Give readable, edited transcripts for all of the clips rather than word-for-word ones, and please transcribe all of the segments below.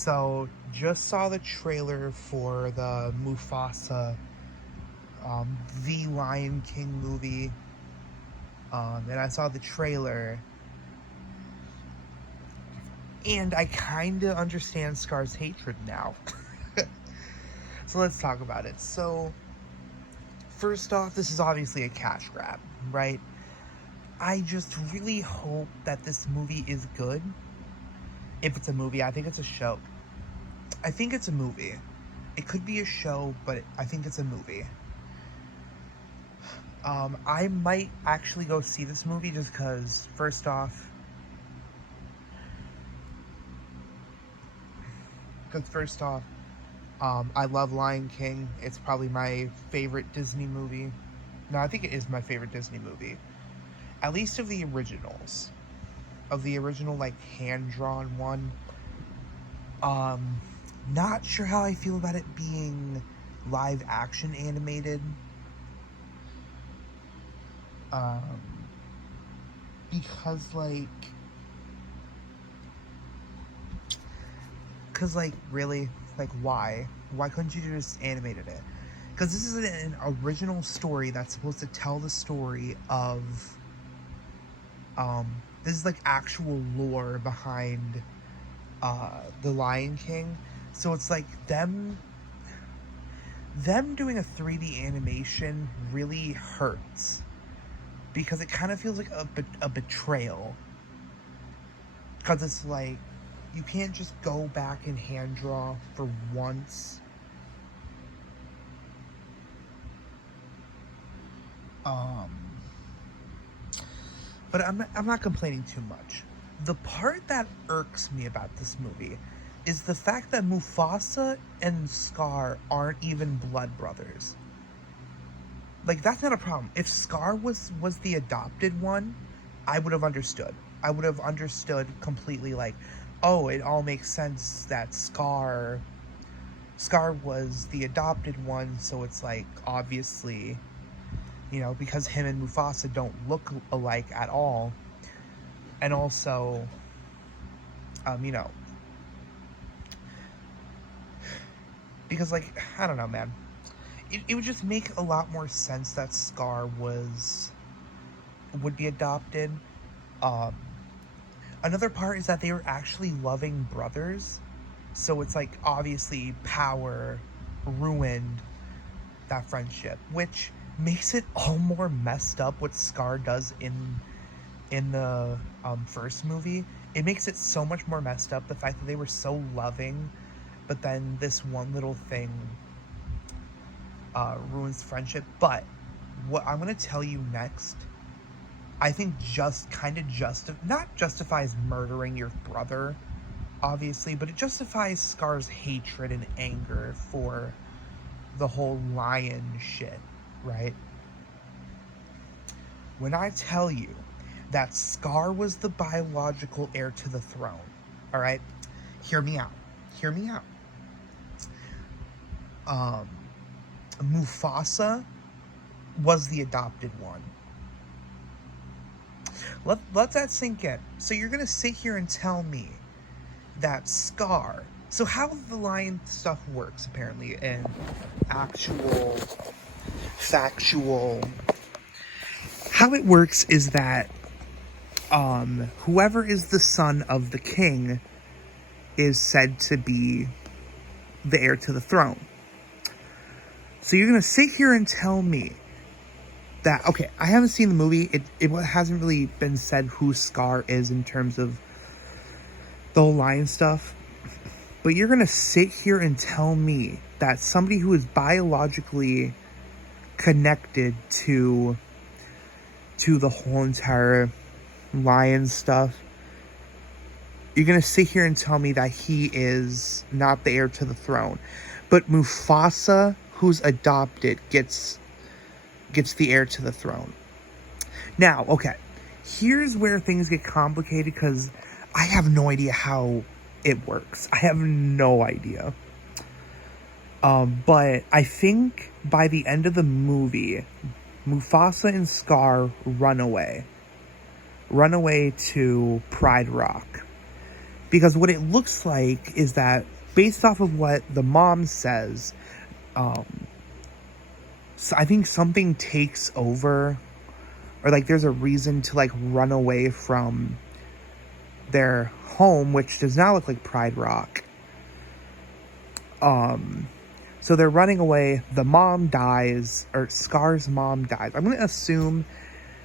So, just saw the trailer for the Mufasa, The Lion King movie. And I saw the trailer, and I kind of understand Scar's hatred now. So, let's talk about it. So, first off, this is obviously a cash grab, right? I just really hope that this movie is good. If it's a movie, I think it's a show. I think it's a movie. It could be a show, but I think it's a movie. I might actually go see this movie just because, first off, I love Lion King. It's probably my favorite Disney movie. No, I think it is my favorite Disney movie. At least of the originals. Of the original, like, hand-drawn one. Not sure how I feel about it being live-action animated. Because, really? Like, why? Why couldn't you just animated it? Because this is an original story that's supposed to tell the story of, this is, like, actual lore behind, The Lion King. So it's, like, them doing a 3D animation really hurts. Because it kind of feels like a betrayal. Because it's like, you can't just go back and hand draw for once. But I'm not complaining too much. The part that irks me about this movie is the fact that Mufasa and Scar aren't even blood brothers. Like, that's not a problem. If Scar was the adopted one, I would have understood. I would have understood completely, like, oh, it all makes sense that Scar was the adopted one, so it's like, obviously, because him and Mufasa don't look alike at all. And also, because, like, I don't know, man. It would just make a lot more sense that Scar would be adopted. Another part is that they were actually loving brothers. So it's like, obviously, power ruined that friendship, which makes it all more messed up what Scar does in the first movie. It makes it so much more messed up, the fact that they were so loving, but then this one little thing ruins friendship. But what I'm going to tell you next, I think not justifies murdering your brother, obviously, but it justifies Scar's hatred and anger for the whole lion shit, right? When I tell you that Scar was the biological heir to the throne, all right? Hear me out. Mufasa was the adopted one. Let that sink in. So you're gonna sit here and tell me that Scar... So how the lion stuff works, apparently, in actual, factual... How it works is that whoever is the son of the king is said to be the heir to the throne. So you're going to sit here and tell me that, okay, I haven't seen the movie. It hasn't really been said who Scar is in terms of the whole lion stuff. But you're going to sit here and tell me that somebody who is biologically connected to the whole entire lion stuff, you're going to sit here and tell me that he is not the heir to the throne. But Mufasa, who's adopted, gets the heir to the throne. Now, okay, here's where things get complicated, because I have no idea how it works. I have no idea. But I think by the end of the movie, Mufasa and Scar run away to Pride Rock. Because what it looks like is that, based off of what the mom says, so I think something takes over, or like there's a reason to like run away from their home, which does not look like Pride Rock. So they're running away. The mom dies, or Scar's mom dies. I'm going to assume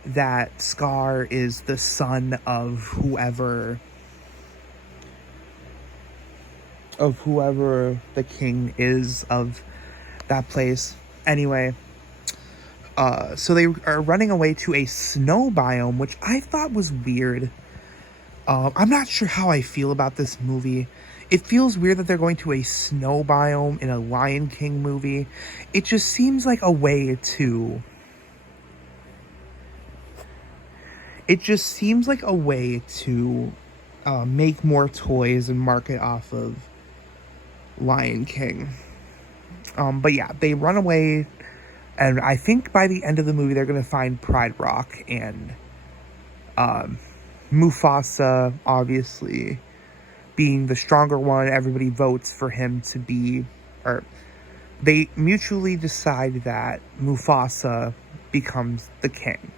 that Scar is the son of whoever the king is of that place. Anyway, so they are running away to a snow biome, which I thought was weird. I'm not sure how I feel about this movie. It feels weird that they're going to a snow biome in a Lion King movie. It just seems like a way to... make more toys and market off of Lion King. But yeah, they run away, and I think by the end of the movie they're going to find Pride Rock, and Mufasa, obviously being the stronger one, everybody votes for him to be, or they mutually decide that Mufasa becomes the king.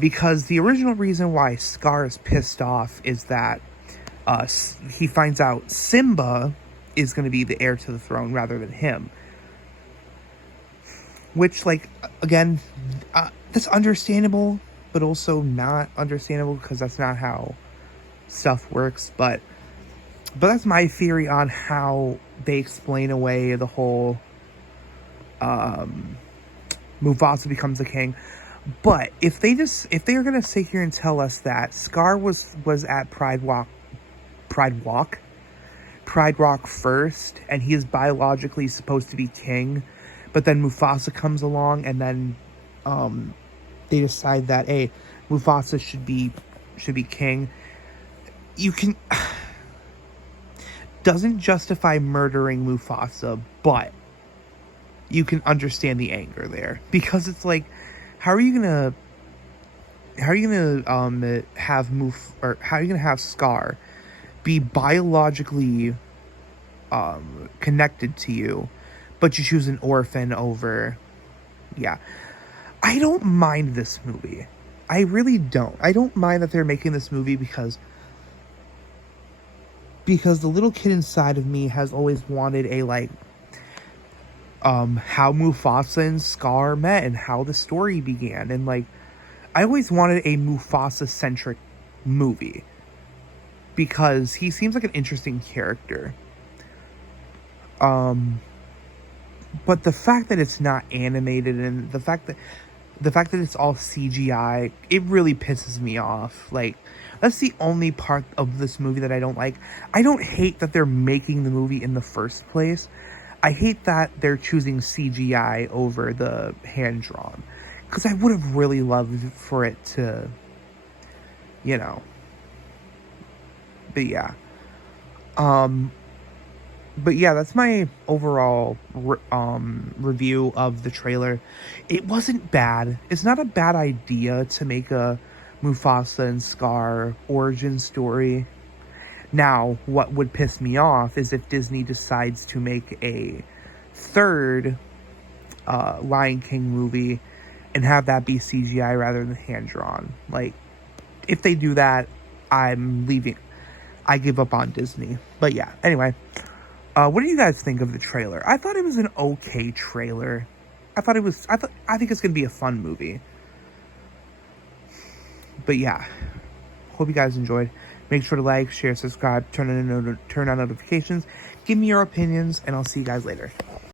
Because the original reason why Scar is pissed off is that he finds out Simba is going to be the heir to the throne rather than him. Which, like, again, that's understandable, but also not understandable because that's not how stuff works. But that's my theory on how they explain away the whole Mufasa becomes the king. But if they are gonna sit here and tell us that Scar was at Pride Rock first, and he is biologically supposed to be king, but then Mufasa comes along, and then they decide that, hey, Mufasa should be king. You can doesn't justify murdering Mufasa, but you can understand the anger there, because it's like, how are you gonna have Scar be biologically connected to you, but you choose an orphan over? Yeah, I don't mind this movie. I really don't. I don't mind that they're making this movie because the little kid inside of me has always wanted a, like, how Mufasa and Scar met and how the story began, and like, I always wanted a Mufasa centric movie because he seems like an interesting character. But the fact that it's not animated, and the fact that it's all CGI, it really pisses me off. Like, that's the only part of this movie that I don't like. I don't hate that they're making the movie in the first place. I hate that they're choosing CGI over the hand-drawn, because I would have really loved for it to, you know. But yeah. But yeah, that's my overall review of the trailer. It wasn't bad. It's not a bad idea to make a Mufasa and Scar origin story. Now, what would piss me off is if Disney decides to make a third Lion King movie and have that be CGI rather than hand-drawn. Like, if they do that, I'm leaving. I give up on Disney. But yeah, anyway. What do you guys think of the trailer? I thought it was an okay trailer. I think it's going to be a fun movie. But yeah. Hope you guys enjoyed. Make sure to like, share, subscribe, turn on notifications. Give me your opinions, and I'll see you guys later.